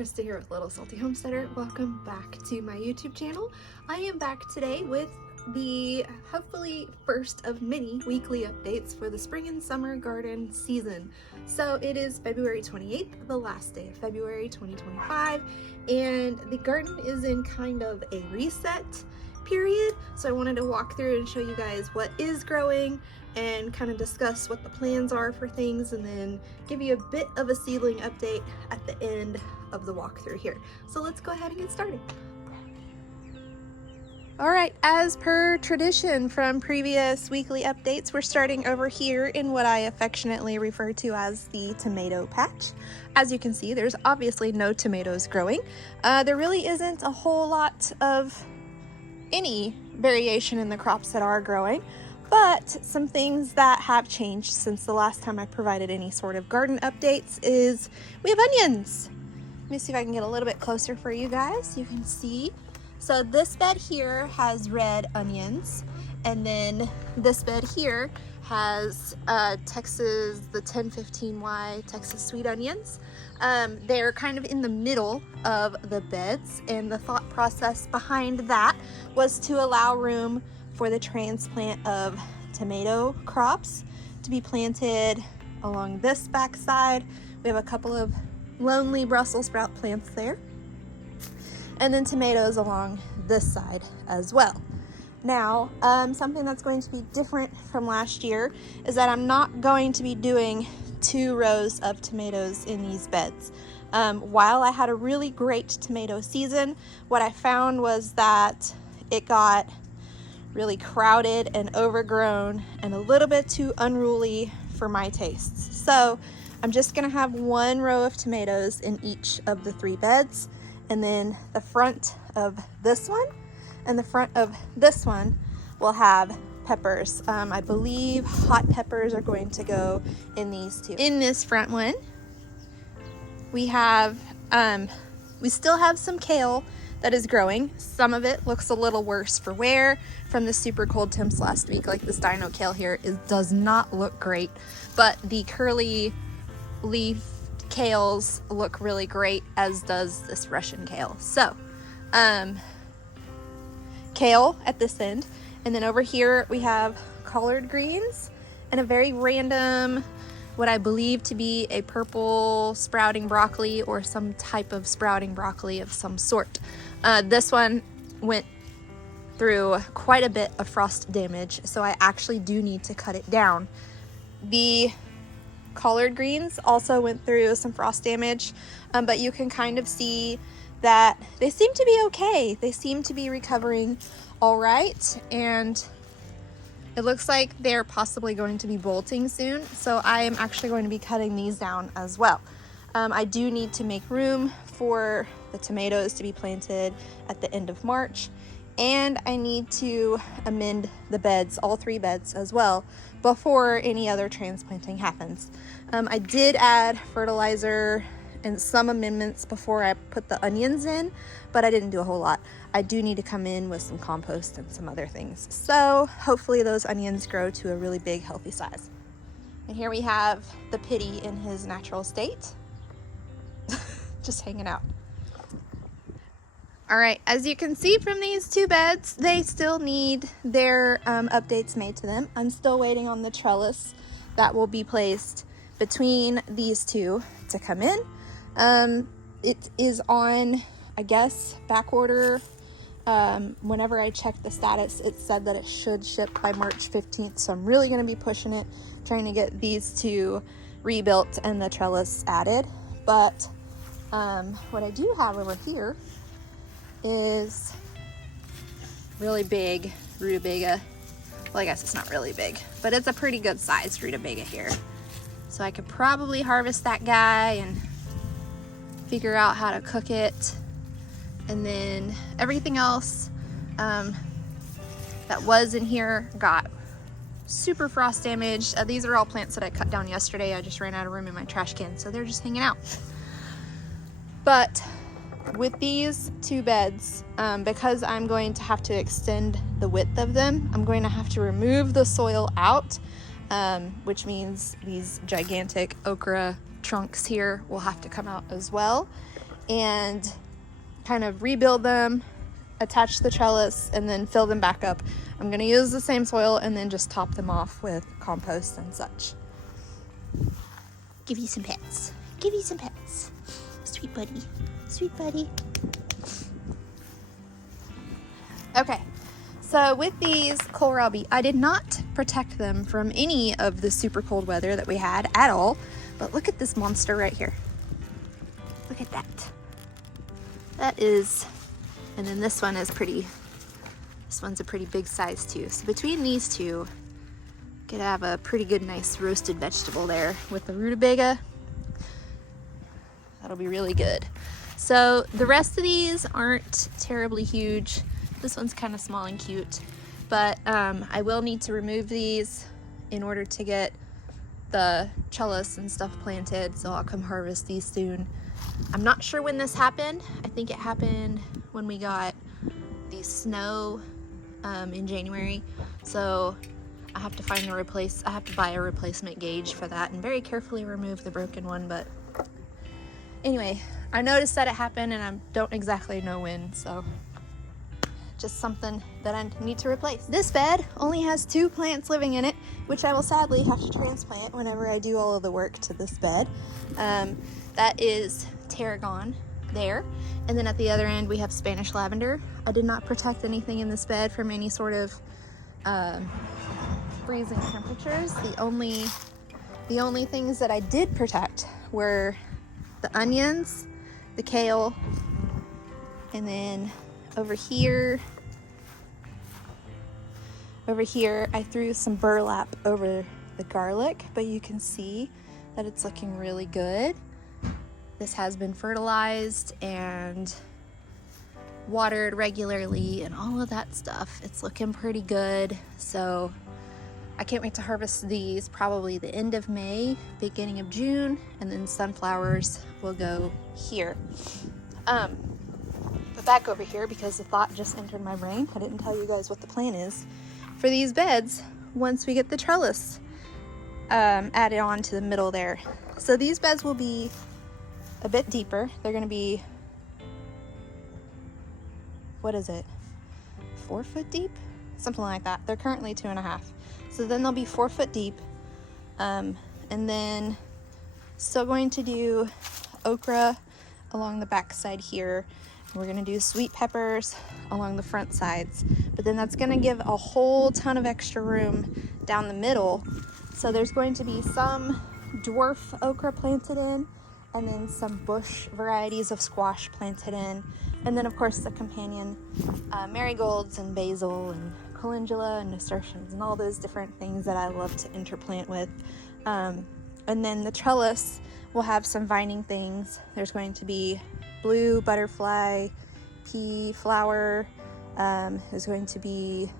Christi here with Little Salty Homesteader. Welcome back to my YouTube channel. I am back today with the hopefully first of many weekly updates for the spring and summer garden season. So it is February 28th, the last day of February 2025, and the garden is in kind of a reset period. So I wanted to walk through and show you guys what is growing and kind of discuss what the plans are for things, and then give you a bit of a seedling update at the end of the walkthrough here. So let's go ahead and get started. All right, as per tradition from previous weekly updates, we're starting over here in what I affectionately refer to as the tomato patch. As you can see, there's obviously no tomatoes growing. There really isn't a whole lot of any variation in the crops that are growing, but some things that have changed since the last time I provided any sort of garden updates is we have onions. Let me see if I can get a little bit closer for you guys. You can see. So this bed here has red onions, and then this bed here has the 1015Y Texas sweet onions. They're kind of in the middle of the beds, and the thought process behind that was to allow room for the transplant of tomato crops to be planted along this back side. We have a couple of lonely Brussels sprout plants there, and then tomatoes along this side as well. Now, something that's going to be different from last year is that I'm not going to be doing 2 rows of tomatoes in these beds. While I had a really great tomato season, what I found was that it got really crowded and overgrown and a little bit too unruly for my tastes. So I'm just gonna have 1 row of tomatoes in each of the 3 beds, and then the front of this one and the front of this one will have peppers. I believe hot peppers are going to go in these 2. In this front one, we have, we still have some kale that is growing. Some of it looks a little worse for wear from the super cold temps last week. Like this dino kale here does not look great, but the curly leaf kales look really great, as does this Russian kale. So kale at this end, and then over here we have collard greens and a very random, what I believe to be a purple sprouting broccoli or some type of sprouting broccoli of some sort. This one went through quite a bit of frost damage, so I actually do need to cut it down. The collard greens also went through some frost damage, but you can kind of see that they seem to be okay. They seem to be recovering all right, and it looks like they're possibly going to be bolting soon, so I am actually going to be cutting these down as well. I do need to make room for the tomatoes to be planted at the end of March, and I need to amend the beds, all 3 beds as well, before any other transplanting happens. I did add fertilizer and some amendments before I put the onions in, but I didn't do a whole lot. I do need to come in with some compost and some other things. So hopefully those onions grow to a really big, healthy size. And here we have the pitty in his natural state, just hanging out. All right, as you can see from these 2 beds, they still need their updates made to them. I'm still waiting on the trellis that will be placed between these 2 to come in. It is on, I guess, back order. Whenever I checked the status, it said that it should ship by March 15th, so I'm really going to be pushing it, trying to get these 2 rebuilt and the trellis added. But what I do have over here is really big rutabaga. Well, I guess it's not really big, but it's a pretty good sized rutabaga here. So I could probably harvest that guy and figure out how to cook it. And then everything else that was in here got super frost damaged. These are all plants that I cut down yesterday. I just ran out of room in my trash can, so they're just hanging out. But with these 2 beds, because I'm going to have to extend the width of them, I'm going to have to remove the soil out, which means these gigantic okra trunks here will have to come out as well. and kind of rebuild them, attach the trellis, and then fill them back up. I'm gonna use the same soil and then just top them off with compost and such. Give you some pets. Give you some pets. Sweet buddy. Sweet buddy. Okay, so with these kohlrabi, I did not protect them from any of the super cold weather that we had at all, but look at this monster right here. Look at that. That is, and then this one is pretty, this one's a pretty big size too. So between these two, could have a pretty good, nice roasted vegetable there with the rutabaga. That'll be really good. So the rest of these aren't terribly huge. This one's kind of small and cute, but I will need to remove these in order to get the trellis and stuff planted, so I'll come harvest these soon. I'm not sure when this happened. I think it happened when we got the snow in January, so I have to find I have to buy a replacement gauge for that and very carefully remove the broken one. But anyway, I noticed that it happened and I don't exactly know when, so just something that I need to replace. This bed only has 2 plants living in it, which I will sadly have to transplant whenever I do all of the work to this bed. That is tarragon there, and then at the other end we have Spanish lavender. I did not protect anything in this bed from any sort of freezing temperatures. The only things that I did protect were the onions, the kale, and then over here I threw some burlap over the garlic, but you can see that it's looking really good. This has been fertilized and watered regularly and all of that stuff. It's looking pretty good, so I can't wait to harvest these probably the end of May, beginning of June, and then sunflowers will go here. But back over here, because the thought just entered my brain. I didn't tell you guys what the plan is for these beds once we get the trellis added on to the middle there. So these beds will be a bit deeper. They're going to be, what is it, 4 foot deep? Something like that. They're currently 2.5. So then they'll be 4 foot deep. And then still going to do okra along the back side here. We're gonna do sweet peppers along the front sides, but then that's gonna give a whole ton of extra room down the middle. So there's going to be some dwarf okra planted in, and then some bush varieties of squash planted in, and then of course the companion marigolds and basil and calendula and nasturtiums and all those different things that I love to interplant with. And then the trellis will have some vining things. There's going to be blue butterfly, pea flower. There's going to be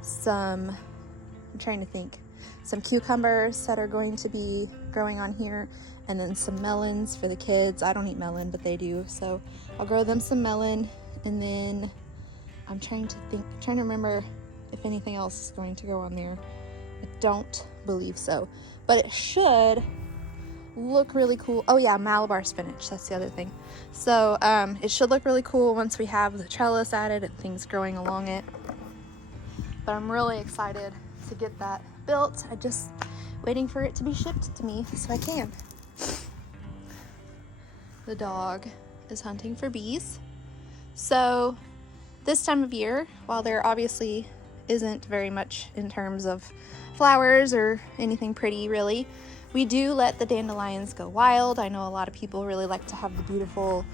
some, I'm trying to think, some cucumbers that are going to be growing on here, and then some melons for the kids. I don't eat melon, but they do, so I'll grow them some melon. And then I'm trying to remember if anything else is going to go on there. I don't believe so, but it should look really cool. Oh yeah, Malabar spinach, that's the other thing. So it should look really cool once we have the trellis added and things growing along it. But I'm really excited to get that built. I'm just waiting for it to be shipped to me so I can. The dog is hunting for bees. So this time of year, while there obviously isn't very much in terms of flowers or anything pretty really, we do let the dandelions go wild. I know a lot of people really like to have the beautiful,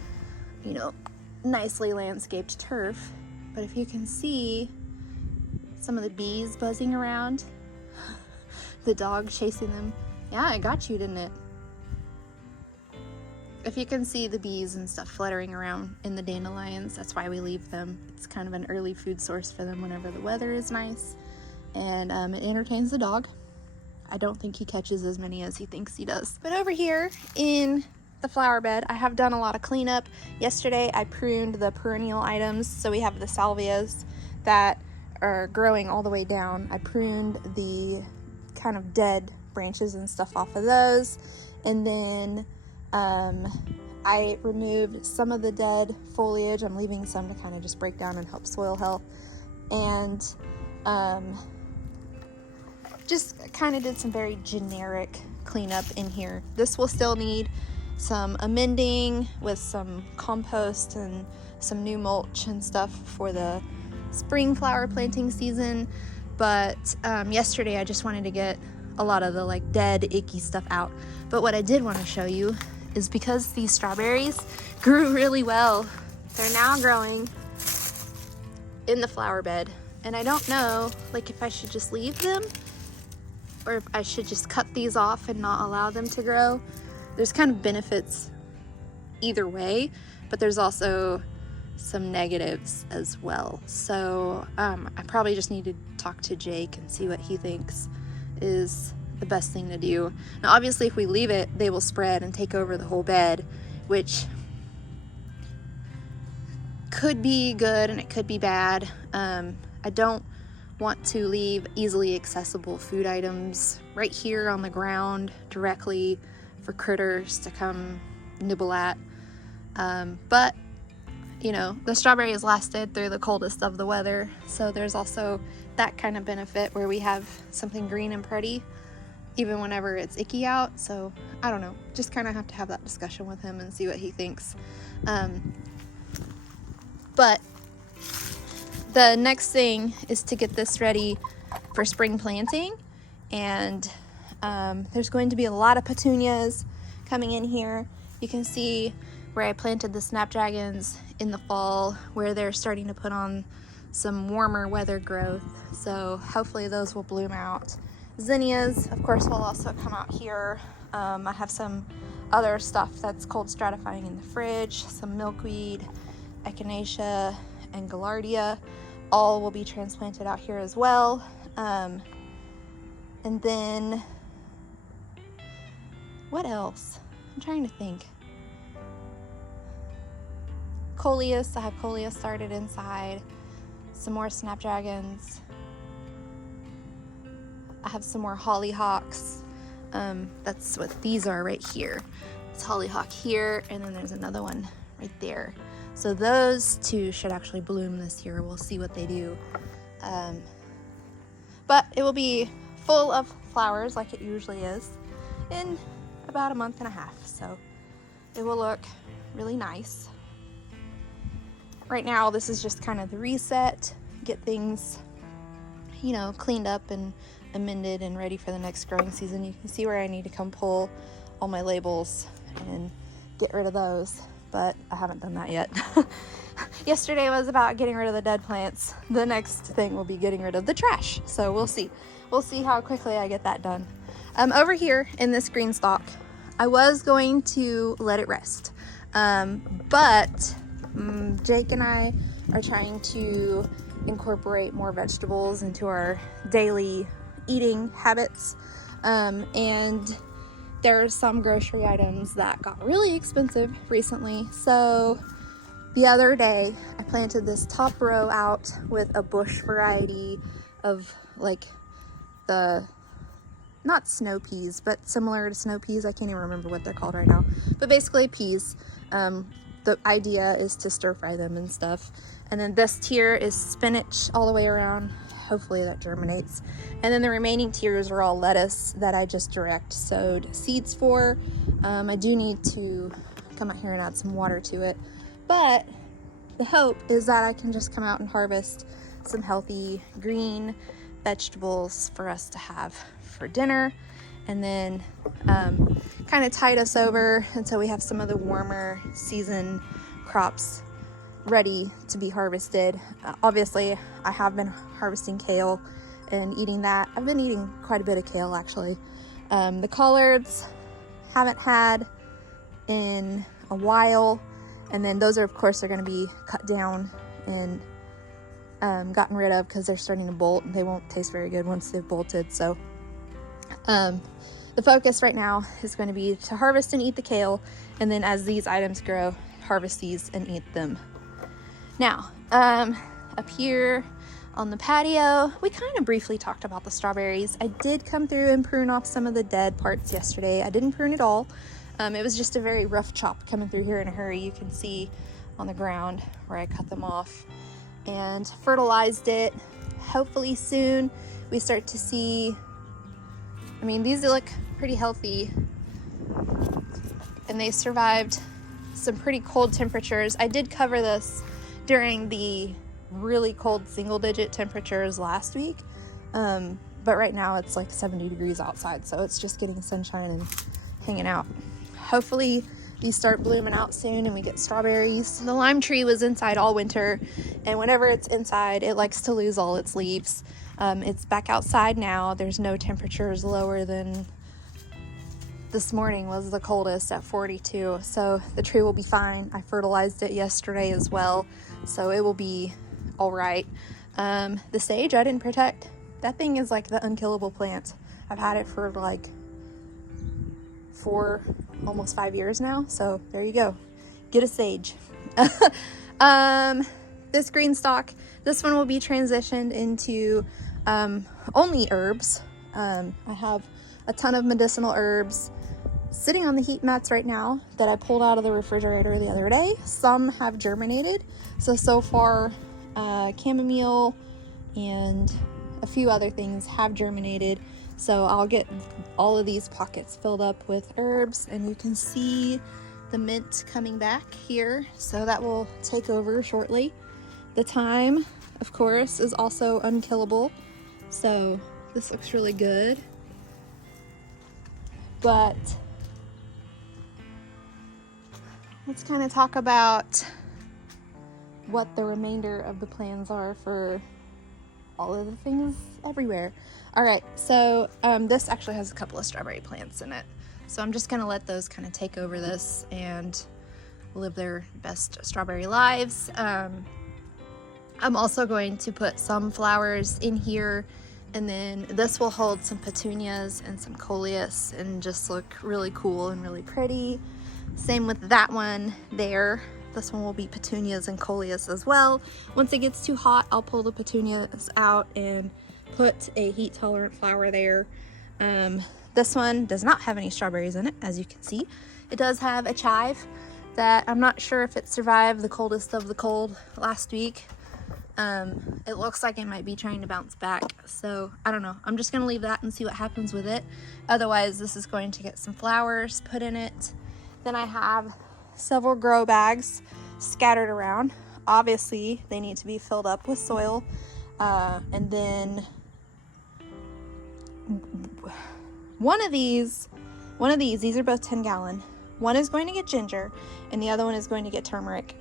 you know, nicely landscaped turf, but if you can see some of the bees buzzing around, the dog chasing them. Yeah, I got you, didn't it? If you can see the bees and stuff fluttering around in the dandelions, that's why we leave them. It's kind of an early food source for them whenever the weather is nice, and it entertains the dog. I don't think he catches as many as he thinks he does. But over here in the flower bed, I have done a lot of cleanup. Yesterday I pruned the perennial items, so we have the salvias that are growing all the way down. I pruned the kind of dead branches and stuff off of those, and then I removed some of the dead foliage. I'm leaving some to kind of just break down and help soil health. And just kind of did some very generic cleanup in here. This will still need some amending with some compost and some new mulch and stuff for the spring flower planting season. But yesterday I just wanted to get a lot of the like dead icky stuff out. But what I did want to show you is because these strawberries grew really well, they're now growing in the flower bed. And I don't know like if I should just leave them or if I should just cut these off and not allow them to grow. There's kind of benefits either way, but there's also some negatives as well. So I probably just need to talk to Jake and see what he thinks is the best thing to do. Now obviously if we leave it, they will spread and take over the whole bed, which could be good and it could be bad. I don't want to leave easily accessible food items right here on the ground directly for critters to come nibble at. But you know, the strawberries lasted through the coldest of the weather, so there's also that kind of benefit where we have something green and pretty even whenever it's icky out. So I don't know, just kind of have to have that discussion with him and see what he thinks. But the next thing is to get this ready for spring planting, and there's going to be a lot of petunias coming in here. You can see where I planted the snapdragons in the fall, where they're starting to put on some warmer weather growth, so hopefully those will bloom out. Zinnias, of course, will also come out here. I have some other stuff that's cold stratifying in the fridge, some milkweed, echinacea, and gaillardia. All will be transplanted out here as well. And then what else? I'm trying to think. Coleus, I have coleus started inside. Some more snapdragons. I have some more hollyhocks. That's what these are right here. It's hollyhock here, and then there's another one right there. So those two should actually bloom this year. We'll see what they do. But it will be full of flowers like it usually is in about a month and a half. So it will look really nice. Right now, this is just kind of the reset, get things, you know, cleaned up and amended and ready for the next growing season. You can see where I need to come pull all my labels and get rid of those, but I haven't done that yet. Yesterday was about getting rid of the dead plants. The next thing will be getting rid of the trash. So we'll see. We'll see how quickly I get that done. Over here in this green stalk, I was going to let it rest, but Jake and I are trying to incorporate more vegetables into our daily eating habits, and there are some grocery items that got really expensive recently. So the other day I planted this top row out with a bush variety of like the, not snow peas, but similar to snow peas. I can't even remember what they're called right now, but basically peas. The idea is to stir fry them and stuff. And then this tier is spinach all the way around. Hopefully that germinates. And then the remaining tiers are all lettuce that I just direct sowed seeds for. I do need to come out here and add some water to it. But the hope is that I can just come out and harvest some healthy green vegetables for us to have for dinner. And then kind of tide us over until we have some of the warmer season crops ready to be harvested. Obviously, I have been harvesting kale and eating that. I've been eating quite a bit of kale actually. The collards haven't had in a while, and then those are of course are going to be cut down and gotten rid of because they're starting to bolt and they won't taste very good once they've bolted. So the focus right now is going to be to harvest and eat the kale, and then as these items grow, harvest these and eat them. Now, up here on the patio, we kind of briefly talked about the strawberries. I did come through and prune off some of the dead parts yesterday. I didn't prune it all. It was just a very rough chop coming through here in a hurry. You can see on the ground where I cut them off, and fertilized it. Hopefully soon we start to see, I mean, these look pretty healthy, and they survived some pretty cold temperatures. I did cover this during the really cold single-digit temperatures last week, but right now it's like 70 degrees outside, so it's just getting sunshine and hanging out. Hopefully these start blooming out soon and we get strawberries. The lime tree was inside all winter, and whenever it's inside, it likes to lose all its leaves. It's back outside now. There's no temperatures lower than this morning was the coldest at 42, so the tree will be fine. I fertilized it yesterday as well, so it will be all right. The sage I didn't protect. That thing is like the unkillable plant. I've had it for like 4, almost 5 years now, so there you go. Get a sage. This green stalk, this one will be transitioned into only herbs. I have a ton of medicinal herbs sitting on the heat mats right now that I pulled out of the refrigerator the other day. Some have germinated, so far chamomile and a few other things have germinated. So I'll get all of these pockets filled up with herbs, and you can see the mint coming back here, so that will take over shortly. The thyme, of course, is also unkillable, so this looks really good. But let's kind of talk about what the remainder of the plans are for all of the things everywhere. All right, so this actually has a couple of strawberry plants in it, so I'm just gonna let those kind of take over this and live their best strawberry lives. I'm also going to put some flowers in here, and then this will hold some petunias and some coleus and just look really cool and really pretty. Same with that one there. This one will be petunias and coleus as well. Once it gets too hot, I'll pull the petunias out and put a heat tolerant flower there. This one does not have any strawberries in it, as you can see. It does have a chive that I'm not sure if it survived the coldest of the cold last week. It looks like it might be trying to bounce back, so I don't know. I'm just gonna leave that and see what happens with it. Otherwise, this is going to get some flowers put in it. Then I have several grow bags scattered around. Obviously, they need to be filled up with soil. And then one of these are both 10-gallon. One is going to get ginger and the other one is going to get turmeric.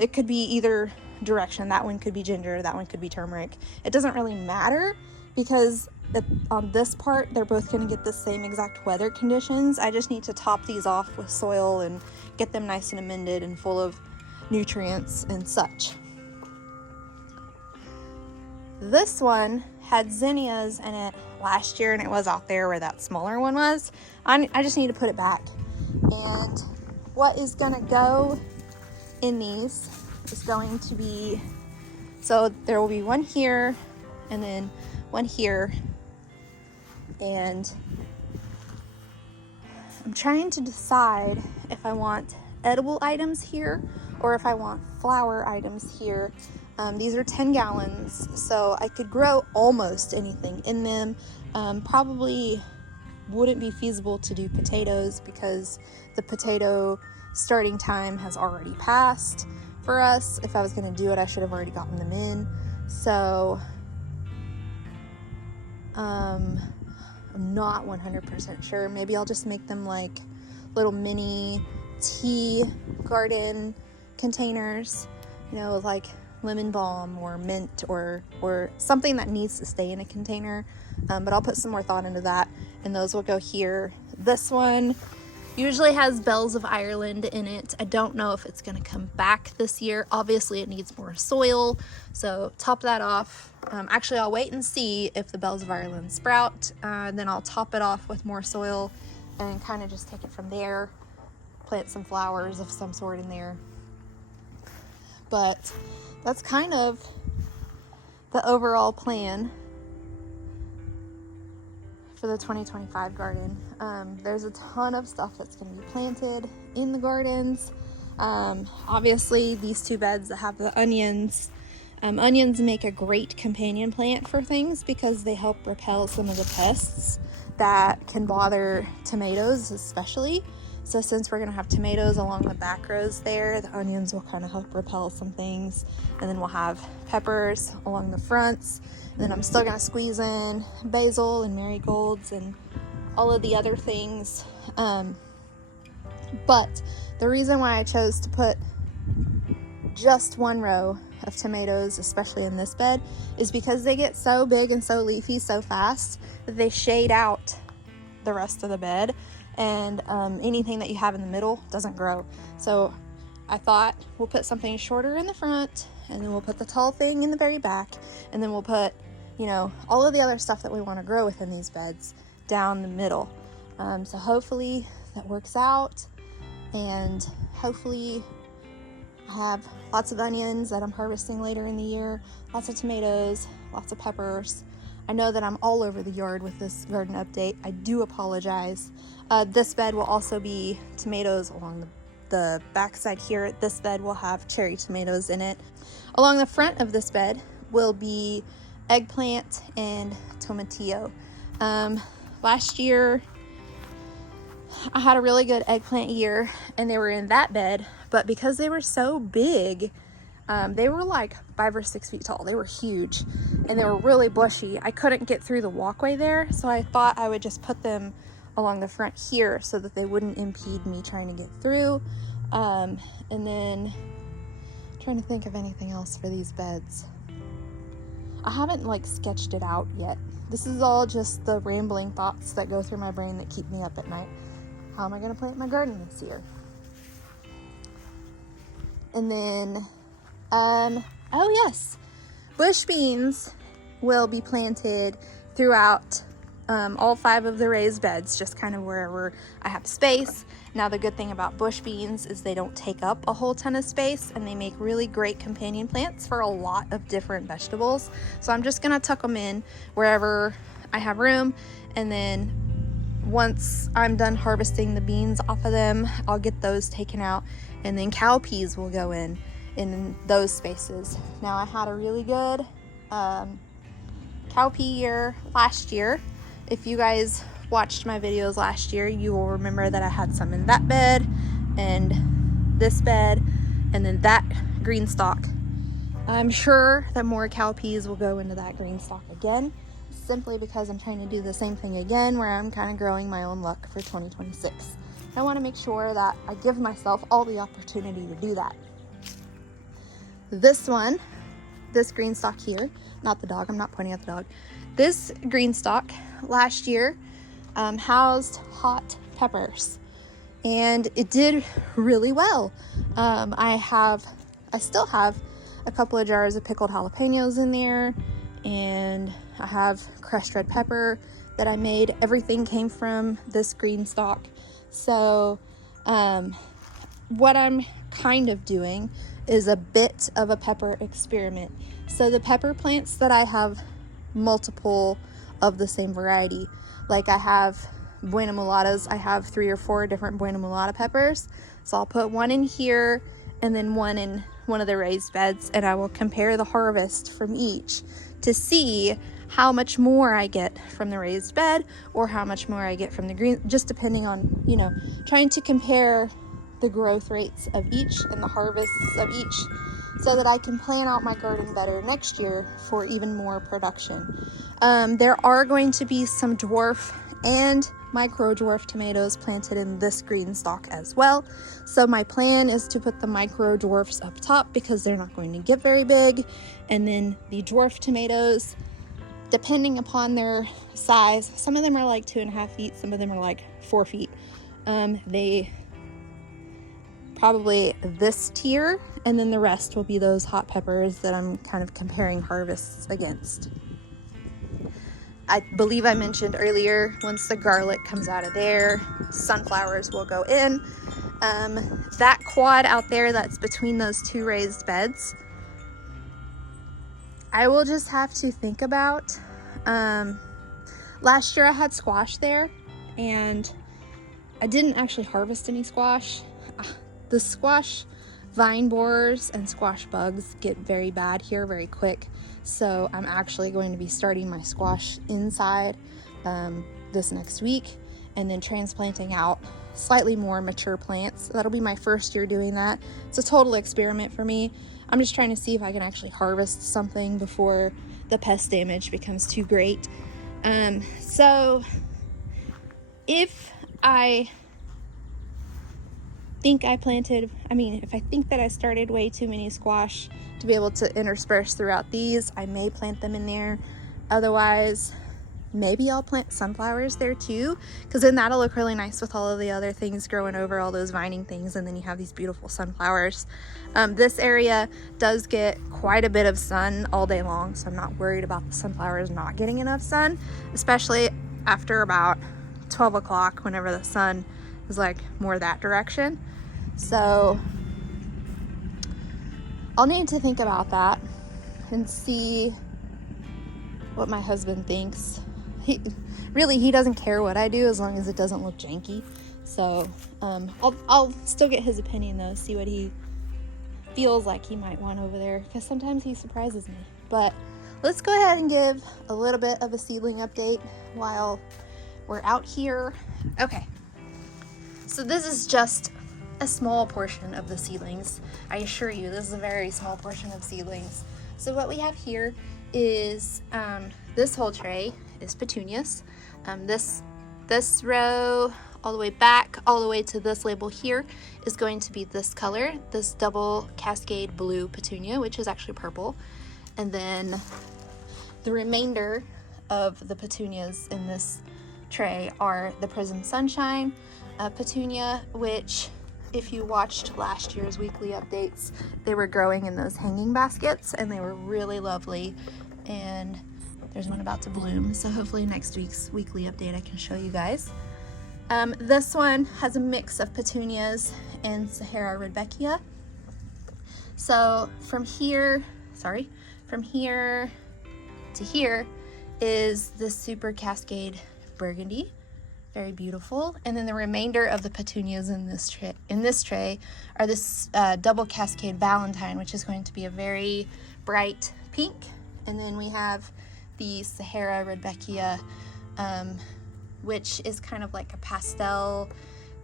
It could be either direction. That one could be ginger, that one could be turmeric. It doesn't really matter because on this part, they're both going to get the same exact weather conditions. I just need to top these off with soil and get them nice and amended and full of nutrients and such. This one had zinnias in it last year, and it was out there where that smaller one was. I just need to put it back. And what is going to go in these is going to be, so there will be one here and then one here. And I'm trying to decide if I want edible items here or if I want flower items here. These are 10 gallons, so I could grow almost anything in them. Probably wouldn't be feasible to do potatoes because the potato starting time has already passed for us. If I was going to do it, I should have already gotten them in. So I'm not 100% sure. Maybe I'll just make them like little mini tea garden containers, you know, like lemon balm or mint or something that needs to stay in a container. But I'll put some more thought into that, and those will go here. This one usually has bells of Ireland in it. I don't know if it's going to come back this year. Obviously it needs more soil, so top that off. Actually, I'll wait and see if the bells of Ireland sprout, then I'll top it off with more soil and kind of just take it from there. Plant some flowers of some sort in there. But that's kind of the overall plan for the 2025 garden. There's a ton of stuff that's going to be planted in the gardens. Obviously these two beds that have the onions, onions make a great companion plant for things because they help repel some of the pests that can bother tomatoes especially. So since we're gonna have tomatoes along the back rows there, the onions will kind of help repel some things. And then we'll have peppers along the fronts. And then I'm still gonna squeeze in basil and marigolds and all of the other things. But the reason why I chose to put just one row of tomatoes, especially in this bed, is because they get so big and so leafy so fast that they shade out the rest of the bed, and anything that you have in the middle doesn't grow. So I thought we'll put something shorter in the front, and then we'll put the tall thing in the very back, and then we'll put, you know, all of the other stuff that we want to grow within these beds down the middle. So hopefully that works out, and hopefully I have lots of onions that I'm harvesting later in the year, lots of tomatoes, lots of peppers. I know that I'm all over the yard with this garden update. I do apologize. This bed will also be tomatoes along the back side here. This bed will have cherry tomatoes in it. Along the front of this bed will be eggplant and tomatillo. Last year I had a really good eggplant year and they were in that bed, but because they were so big, they were like 5 or 6 feet tall. They were huge and they were really bushy. I couldn't get through the walkway there, so I thought I would just put them along the front here so that they wouldn't impede me trying to get through. And then trying to think of anything else for these beds. I haven't like sketched it out yet. This is all just the rambling thoughts that go through my brain that keep me up at night. How am I going to plant my garden this year? And then, oh yes, bush beans will be planted throughout all 5 of the raised beds, just kind of wherever I have space. Now the good thing about bush beans is they don't take up a whole ton of space, and they make really great companion plants for a lot of different vegetables. So I'm just gonna tuck them in wherever I have room, and then once I'm done harvesting the beans off of them, I'll get those taken out, and then cow peas will go in those spaces. Now I had a really good cow pea year last year. If you guys watched my videos last year, you will remember that I had some in that bed and this bed and then that green stalk. I'm sure that more cow peas will go into that green stalk again, simply because I'm trying to do the same thing again where I'm kind of growing my own luck for 2026. I want to make sure that I give myself all the opportunity to do that. This one, this green stalk here, not the dog, I'm not pointing at the dog. This green stalk last year housed hot peppers, and it did really well. I still have a couple of jars of pickled jalapenos in there, and I have crushed red pepper that I made. Everything came from this green stalk. So what I'm kind of doing is a bit of a pepper experiment. So the pepper plants that I have multiple of the same variety, like I have Buena Mulatas. I have 3 or 4 different Buena Mulata peppers. So I'll put one in here and then one in one of the raised beds, and I will compare the harvest from each to see how much more I get from the raised bed or how much more I get from the green, just depending on, you know, trying to compare the growth rates of each and the harvests of each so that I can plan out my garden better next year for even more production. There are going to be some dwarf and micro dwarf tomatoes planted in this green stalk as well. So my plan is to put the micro dwarfs up top because they're not going to get very big, and then the dwarf tomatoes, depending upon their size, some of them are like 2.5 feet, some of them are like 4 feet. They probably this tier, and then the rest will be those hot peppers that I'm kind of comparing harvests against. I believe I mentioned earlier, once the garlic comes out of there, sunflowers will go in. That quad out there that's between those 2 raised beds, I will just have to think about. Last year I had squash there, and I didn't actually harvest any squash. The squash vine borers and squash bugs get very bad here very quick, so I'm actually going to be starting my squash inside this next week, and then transplanting out slightly more mature plants. That'll be my first year doing that. It's a total experiment for me. I'm just trying to see if I can actually harvest something before the pest damage becomes too great. So if I think I planted, if I think that I started way too many squash to be able to intersperse throughout these, I may plant them in there. Otherwise, maybe I'll plant sunflowers there too, because then that'll look really nice with all of the other things growing over all those vining things, and then you have these beautiful sunflowers. This area does get quite a bit of sun all day long, so I'm not worried about the sunflowers not getting enough sun, especially after about 12 o'clock whenever the sun is like more that direction. So I'll need to think about that and see what my husband thinks. He doesn't care what I do as long as it doesn't look janky. So I'll still get his opinion though, see what he feels like he might want over there, because sometimes he surprises me. But let's go ahead and give a little bit of a seedling update while we're out here. Okay, so this is just a small portion of the seedlings. I assure you, this is a very small portion of seedlings. So what we have here is this whole tray is petunias. This row all the way back, all the way to this label here, is going to be this color, this double cascade blue petunia, which is actually purple. And then the remainder of the petunias in this tray are the Prism Sunshine petunia, which, if you watched last year's weekly updates, they were growing in those hanging baskets and they were really lovely. And there's one about to bloom, so hopefully next week's weekly update I can show you guys. This one has a mix of petunias and Sahara Rudbeckia. So from here to here is this super cascade burgundy, very beautiful. And then the remainder of the petunias in this tray are this double cascade Valentine, which is going to be a very bright pink. And then we have the Sahara Rudbeckia, which is kind of like a pastel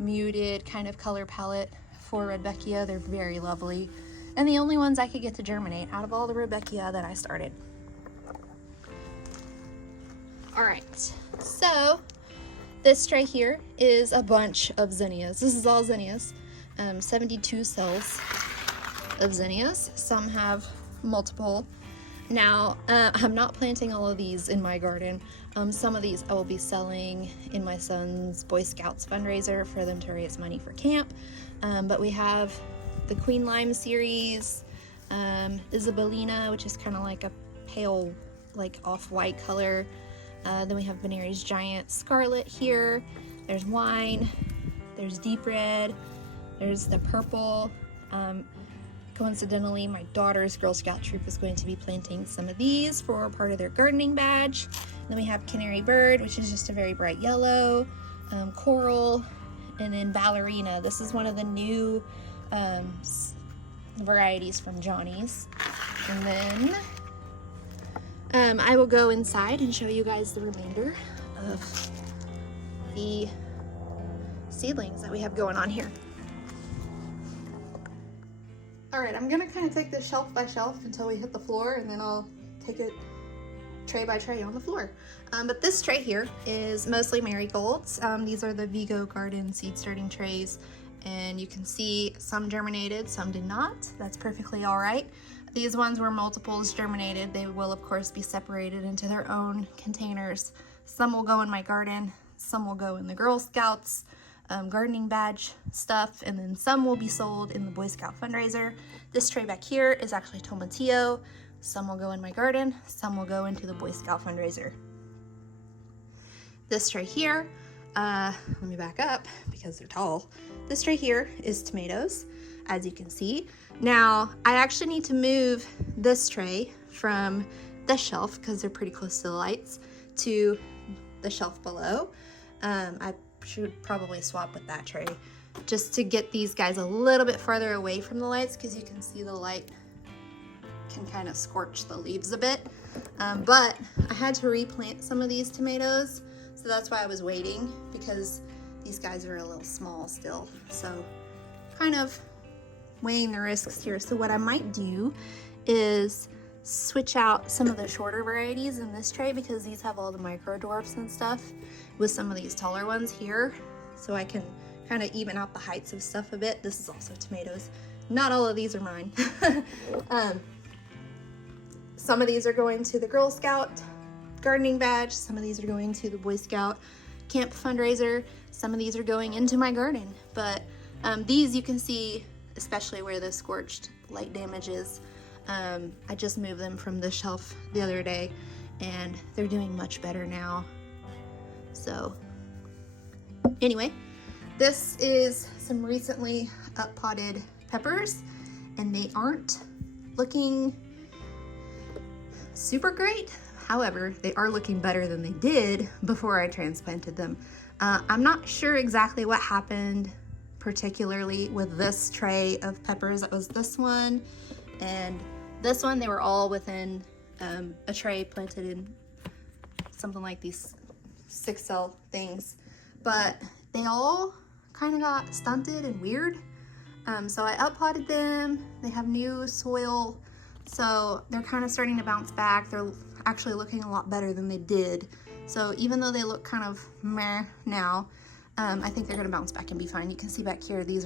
muted kind of color palette for Rudbeckia. They're very lovely, and the only ones I could get to germinate out of all the Rudbeckia that I started. All right, so this tray here is a bunch of zinnias. This is all zinnias, 72 cells of zinnias. Some have multiple. Now, I'm not planting all of these in my garden. Some of these I will be selling in my son's Boy Scouts fundraiser for them to raise money for camp. But we have the Queen Lime series, Isabellina, which is kind of like a pale, like off-white color. Then we have Benary's Giant Scarlet here. There's Wine, there's Deep Red, there's the purple. Coincidentally, my daughter's Girl Scout troop is going to be planting some of these for part of their gardening badge. Then we have Canary Bird, which is just a very bright yellow, Coral, and then Ballerina. This is one of the new varieties from Johnny's. And then I will go inside and show you guys the remainder of the seedlings that we have going on here. All right, I'm gonna kind of take this shelf by shelf until we hit the floor, and then I'll take it tray by tray on the floor. But this tray here is mostly marigolds. These are the Vigo Garden seed starting trays, and you can see some germinated, some did not. That's perfectly all right. These ones were multiples germinated. They will of course be separated into their own containers. Some will go in my garden, some will go in the Girl Scouts gardening badge stuff, and then some will be sold in the Boy Scout fundraiser. This tray back here is actually tomatillo. Some will go in my garden, some will go into the Boy Scout fundraiser. This tray here, let me back up because they're tall. This tray here is tomatoes, as you can see. Now, I actually need to move this tray from this shelf because they're pretty close to the lights to the shelf below. I should probably swap with that tray just to get these guys a little bit farther away from the lights, because you can see the light can kind of scorch the leaves a bit. But I had to replant some of these tomatoes, so that's why I was waiting, because these guys are a little small still. So kind of weighing the risks here. So what I might do is switch out some of the shorter varieties in this tray, because these have all the micro dwarfs and stuff, with some of these taller ones here, so I can kind of even out the heights of stuff a bit. This is also tomatoes. Not all of these are mine. Some of these are going to the Girl Scout gardening badge. Some of these are going to the Boy Scout camp fundraiser. Some of these are going into my garden. But these you can see, especially where the scorched light damage is. I just moved them from the shelf the other day, and they're doing much better now. So anyway, this is some recently up-potted peppers, and they aren't looking super great. However, they are looking better than they did before I transplanted them. I'm not sure exactly what happened particularly with this tray of peppers. It was this one and this one. They were all within a tray planted in something like these 6-cell things, but they all kind of got stunted and weird. So I up-potted them. They have new soil, so they're kind of starting to bounce back. They're actually looking a lot better than they did. So even though they look kind of meh now, I think they're gonna bounce back and be fine. You can see back here, these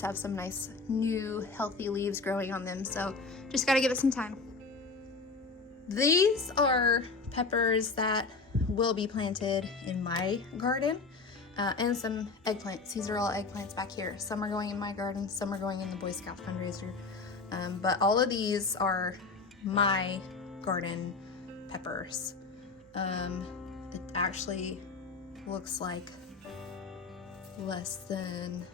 have some nice new healthy leaves growing on them. So just gotta give it some time. These are peppers that will be planted in my garden, and some eggplants. These are all eggplants back here. Some are going in my garden, some are going in the Boy Scout fundraiser. But all of these are my garden peppers. It actually looks like less than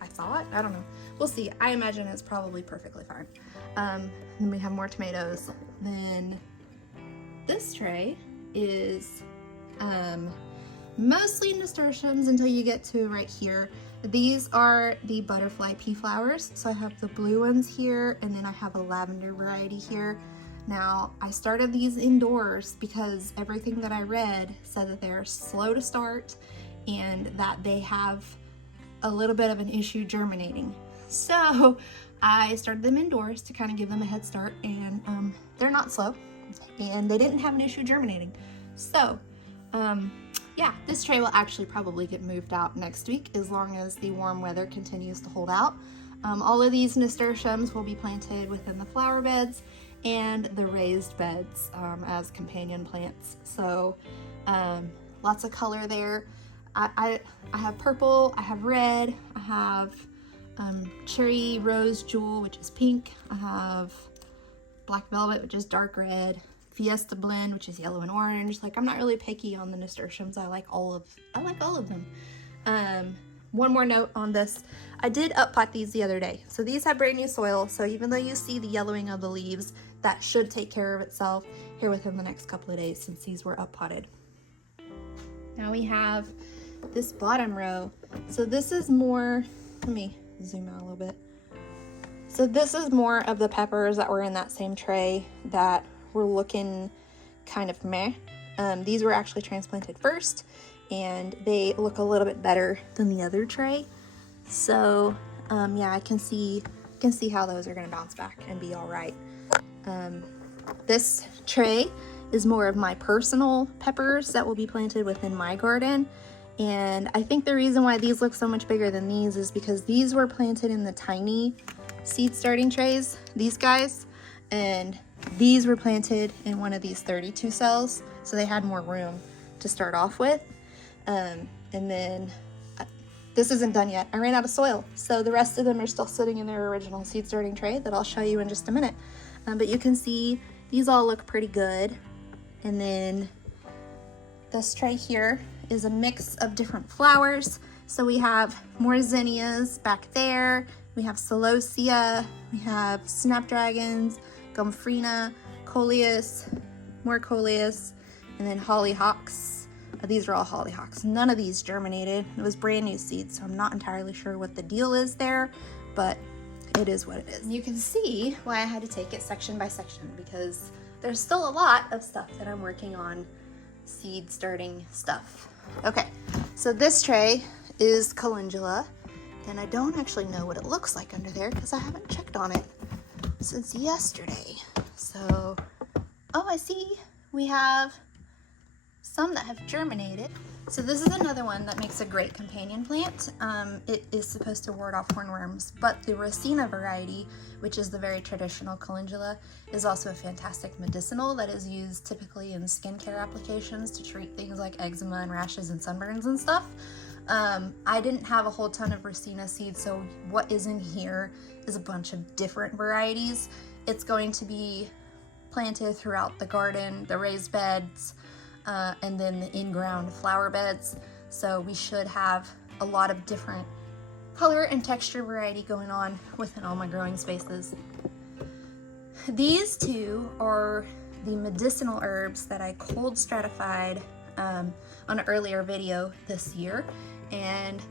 I thought. I don't know. We'll see. I imagine it's probably perfectly fine. Then we have more tomatoes. Then this tray is mostly nasturtiums until you get to right here. These are the butterfly pea flowers. So I have the blue ones here, and then I have a lavender variety here. Now, I started these indoors because everything that I read said that they're slow to start and that they have a little bit of an issue germinating. So I started them indoors to kind of give them a head start, and they're not slow, and they didn't have an issue germinating. So yeah, this tray will actually probably get moved out next week as long as the warm weather continues to hold out. All of these nasturtiums will be planted within the flower beds and the raised beds as companion plants. So lots of color there. I have purple, I have red, I have cherry rose jewel, which is pink. I have black velvet, which is dark red. Fiesta blend, which is yellow and orange. Like, I'm not really picky on the nasturtiums. I like all of them. One more note on this. I did up pot these the other day. So these have brand new soil. So even though you see the yellowing of the leaves, that should take care of itself here within the next couple of days since these were up potted. Now we have this bottom row. So this is more, let me zoom out a little bit. So this is more of the peppers that were in that same tray that were looking kind of meh. These were actually transplanted first, and they look a little bit better than the other tray. So yeah, I can see how those are gonna bounce back and be all right. This tray is more of my personal peppers that will be planted within my garden. And I think the reason why these look so much bigger than these is because these were planted in the tiny seed starting trays, these guys, and these were planted in one of these 32 cells, so they had more room to start off with. And then this isn't done yet. I ran out of soil, so the rest of them are still sitting in their original seed starting tray that I'll show you in just a minute. But you can see these all look pretty good. And then this tray here is a mix of different flowers. So we have more zinnias back there. We have celosia, we have snapdragons, gomphrena, coleus, more coleus, And then hollyhocks. These are all hollyhocks. None of these germinated. It was brand new seeds, so I'm not entirely sure what the deal is there, but it is what it is. You can see why I had to take it section by section, because there's still a lot of stuff that I'm working on, seed starting stuff. Okay, so this tray is calendula, and I don't actually know what it looks like under there because I haven't checked on it since yesterday. So, oh, I see we have some that have germinated. So this is another one that makes a great companion plant. It is supposed to ward off hornworms, but the Racina variety, which is the very traditional calendula, is also a fantastic medicinal that is used typically in skincare applications to treat things like eczema and rashes and sunburns and stuff. I didn't have a whole ton of Racina seeds, so what is in here is a bunch of different varieties. It's going to be planted throughout the garden, the raised beds, and then the in-ground flower beds. So we should have a lot of different color and texture variety going on within all my growing spaces. These two are the medicinal herbs that I cold stratified on an earlier video this year, and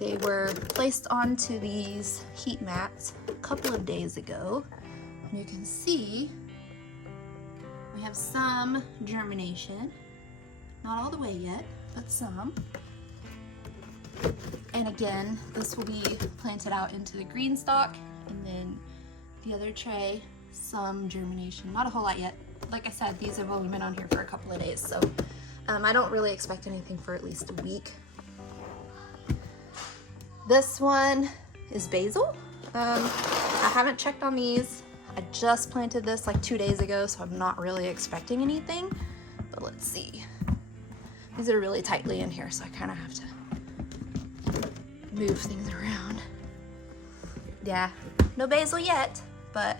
they were placed onto these heat mats a couple of days ago. And you can see we have some germination, not all the way yet, but some. And again, this will be planted out into the green stalk, and then the other tray, some germination, not a whole lot yet. Like I said, these have only been on here for a couple of days, so I don't really expect anything for at least a week. This one is basil. I haven't checked on these. I just planted this like 2 days ago, so I'm not really expecting anything, but let's see. These are really tightly in here, so I kind of have to move things around. Yeah, no basil yet, but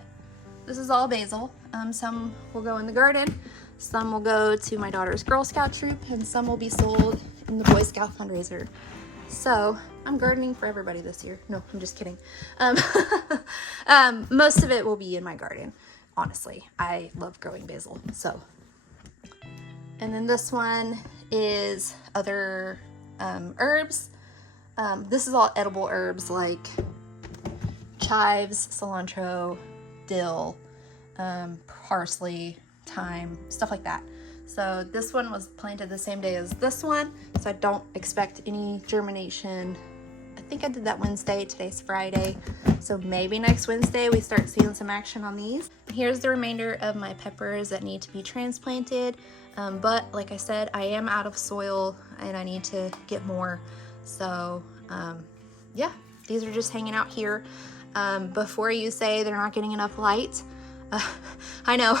this is all basil. Some will go in the garden, some will go to my daughter's Girl Scout troop, and some will be sold in the Boy Scout fundraiser. So I'm gardening for everybody this year. No, I'm just kidding. Most of it will be in my garden. Honestly, I love growing basil. So, and then this one is other herbs. This is all edible herbs like chives, cilantro, dill, parsley, thyme, stuff like that. So this one was planted the same day as this one, so I don't expect any germination. I think I did that Wednesday, today's Friday, so maybe next Wednesday we start seeing some action on these. Here's the remainder of my peppers that need to be transplanted, but like I said, I am out of soil and I need to get more. So yeah, these are just hanging out here. Before you say they're not getting enough light, I know,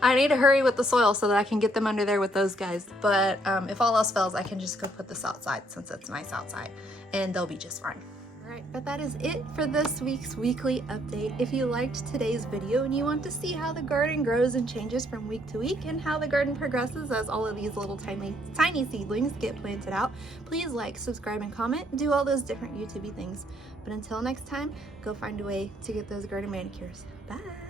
I need to hurry with the soil so that I can get them under there with those guys. But if all else fails, I can just go put this outside since it's nice outside, and they'll be just fine. All right, but that is it for this week's weekly update. If you liked today's video and you want to see how the garden grows and changes from week to week and how the garden progresses as all of these little tiny seedlings get planted out, please like, subscribe, and comment. Do all those different YouTube-y things. But until next time, go find a way to get those garden manicures. Bye!